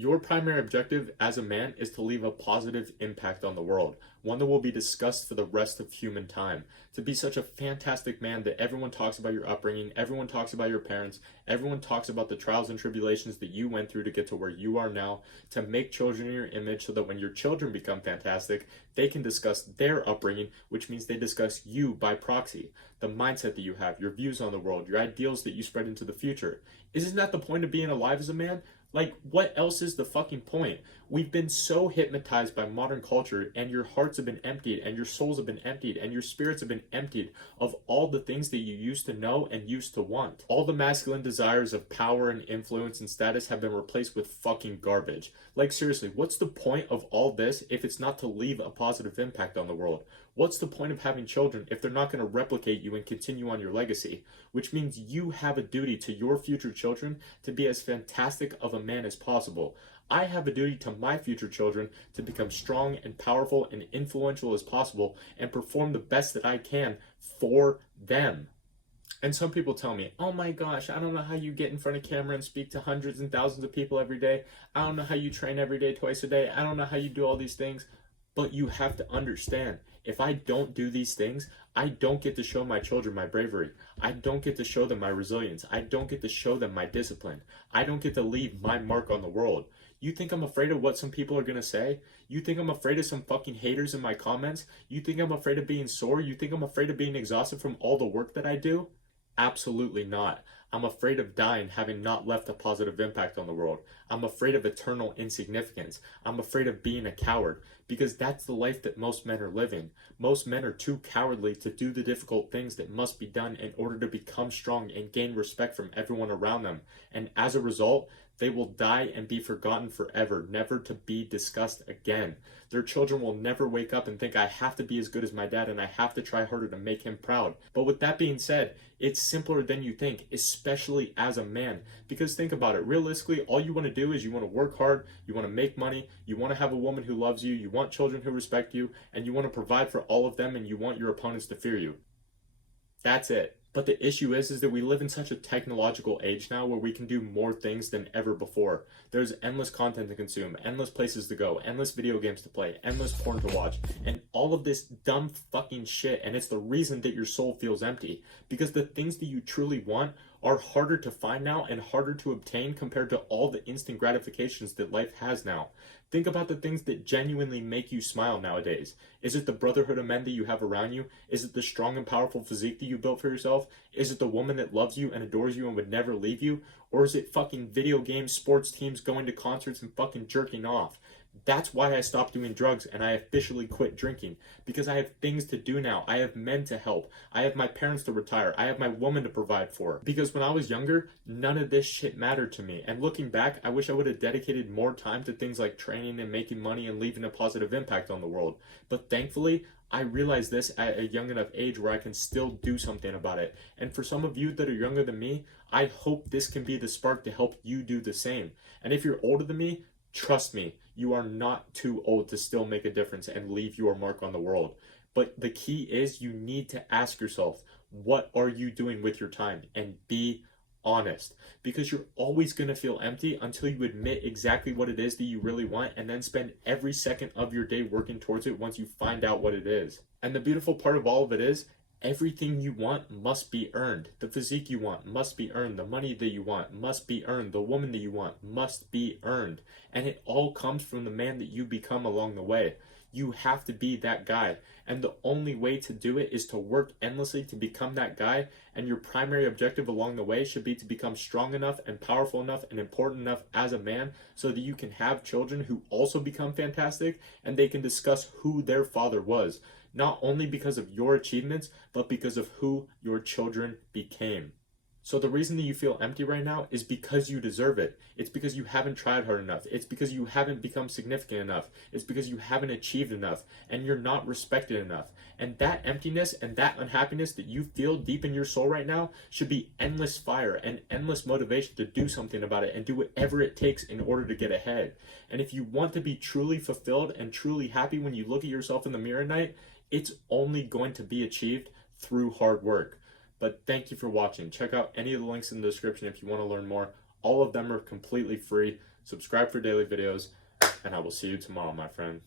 Your primary objective as a man is to leave a positive impact on the world, one that will be discussed for the rest of human time. To be such a fantastic man that everyone talks about your upbringing, everyone talks about your parents, everyone talks about the trials and tribulations that you went through to get to where you are now, to make children in your image so that when your children become fantastic, they can discuss their upbringing, which means they discuss you by proxy, the mindset that you have, your views on the world, your ideals that you spread into the future. Isn't that the point of being alive as a man? Like, what else is the fucking point? We've been so hypnotized by modern culture, and your hearts have been emptied, and your souls have been emptied, and your spirits have been emptied of all the things that you used to know and used to want. All the masculine desires of power and influence and status have been replaced with fucking garbage. Like, seriously, what's the point of all this if it's not to leave a positive impact on the world? What's the point of having children if they're not going to replicate you and continue on your legacy? Which means you have a duty to your future children to be as fantastic of a man as possible. I have a duty to my future children to become strong and powerful and influential as possible and perform the best that I can for them. And some people tell me, oh my gosh, I don't know how you get in front of camera and speak to hundreds and thousands of people every day. I don't know how you train every day, twice a day. I don't know how you do all these things. But you have to understand, if I don't do these things, I don't get to show my children my bravery. I don't get to show them my resilience. I don't get to show them my discipline. I don't get to leave my mark on the world. You think I'm afraid of what some people are going to say? You think I'm afraid of some fucking haters in my comments? You think I'm afraid of being sore? You think I'm afraid of being exhausted from all the work that I do? Absolutely not. I'm afraid of dying having not left a positive impact on the world. I'm afraid of eternal insignificance. I'm afraid of being a coward because that's the life that most men are living. Most men are too cowardly to do the difficult things that must be done in order to become strong and gain respect from everyone around them. And as a result, they will die and be forgotten forever, never to be discussed again. Their children will never wake up and think, I have to be as good as my dad and I have to try harder to make him proud. But with that being said, it's simpler than you think, especially as a man. Because think about it, realistically, all you want to do is you want to work hard, you want to make money, you want to have a woman who loves you, you want children who respect you, and you want to provide for all of them, and you want your opponents to fear you. That's it. But the issue is that we live in such a technological age now where we can do more things than ever before. There's endless content to consume, endless places to go, endless video games to play, endless porn to watch, and all of this dumb fucking shit. And it's the reason that your soul feels empty. Because the things that you truly want are harder to find now and harder to obtain compared to all the instant gratifications that life has now. Think about the things that genuinely make you smile nowadays. Is it the brotherhood of men that you have around you? Is it the strong and powerful physique that you built for yourself? Is it the woman that loves you and adores you and would never leave you? Or is it fucking video games, sports teams, going to concerts, and fucking jerking off? That's why I stopped doing drugs and I officially quit drinking. Because I have things to do now. I have men to help. I have my parents to retire. I have my woman to provide for. Because when I was younger, none of this shit mattered to me. And looking back, I wish I would have dedicated more time to things like training and making money and leaving a positive impact on the world. But thankfully, I realized this at a young enough age where I can still do something about it. And for some of you that are younger than me, I hope this can be the spark to help you do the same. And if you're older than me, trust me, you are not too old to still make a difference and leave your mark on the world. But the key is you need to ask yourself, what are you doing with your time? And be honest. Because you're always going to feel empty until you admit exactly what it is that you really want and then spend every second of your day working towards it once you find out what it is. And the beautiful part of all of it is, everything you want must be earned. The physique you want must be earned. The money that you want must be earned. The woman that you want must be earned. And it all comes from the man that you become along the way. You have to be that guy. And the only way to do it is to work endlessly to become that guy. And your primary objective along the way should be to become strong enough and powerful enough and important enough as a man so that you can have children who also become fantastic and they can discuss who their father was. Not only because of your achievements, but because of who your children became. So the reason that you feel empty right now is because you deserve it. It's because you haven't tried hard enough. It's because you haven't become significant enough. It's because you haven't achieved enough and you're not respected enough. And that emptiness and that unhappiness that you feel deep in your soul right now should be endless fire and endless motivation to do something about it and do whatever it takes in order to get ahead. And if you want to be truly fulfilled and truly happy when you look at yourself in the mirror at night, it's only going to be achieved through hard work. But thank you for watching. Check out any of the links in the description if you want to learn more. All of them are completely free. subscribe for daily videos, and I will see you tomorrow, my friend.